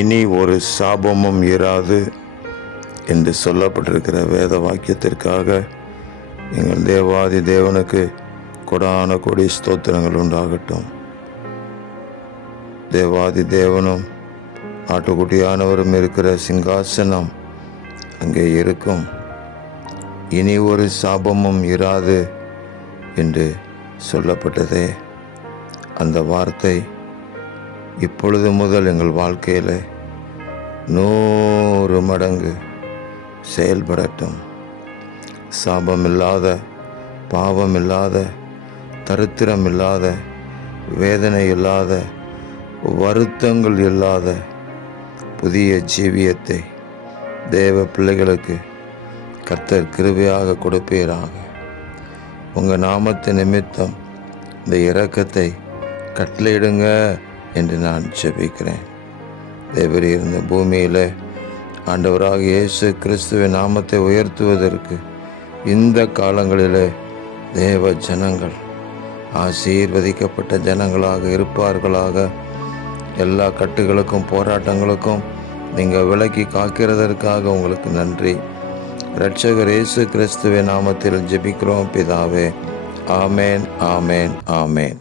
இனி ஒரு சாபமும் இராது என்று சொல்லப்பட்டிருக்கிற வேத வாக்கியத்திற்காக எங்கள் தேவாதி தேவனுக்கு கொடான கொடி ஸ்தோத்திரங்கள் உண்டாகட்டும். தேவாதி தேவனும் ஆட்டுக்குட்டியானவரும் இருக்கிற சிங்காசனம் அங்கே இருக்கும். இனி ஒரு சாபமும் இராது என்று சொல்லப்பட்டதே, அந்த வார்த்தை இப்பொழுது முதல் எங்கள் வாழ்க்கையில் 100 மடங்கு செயல்படட்டும். சாபமில்லாத, பாவமில்லாத, தரித்திரம் இல்லாத, வேதனை இல்லாத, வருத்தங்கள் இல்லாத புதிய ஜீவியத்தை தேவ பிள்ளைகளுக்கு கர்த்தர் கிருபையாக கொடுப்பீராக. உங்கள் நாமத்து நிமித்தம் இந்த இரக்கத்தை கட்டளையிடுங்க என்று நான் ஜெபிக்கிறேன். தேவரீர் இருந்த பூமியில் ஆண்டவராக இயேசு கிறிஸ்துவின் நாமத்தை உயர்த்துவதற்கு இந்த காலங்களிலே தேவ ஜனங்கள் ஆசீர்வதிக்கப்பட்ட ஜனங்களாக இருப்பார்களாக. எல்லா கட்டுகளுக்கும் போராட்டங்களுக்கும் நீங்கள் விலக்கி காக்கிறதற்காக உங்களுக்கு நன்றி. இரட்சகர் இயேசு கிறிஸ்துவின் நாமத்தில் ஜெபிக்கிறோம் பிதாவே. ஆமேன், ஆமேன், ஆமேன்.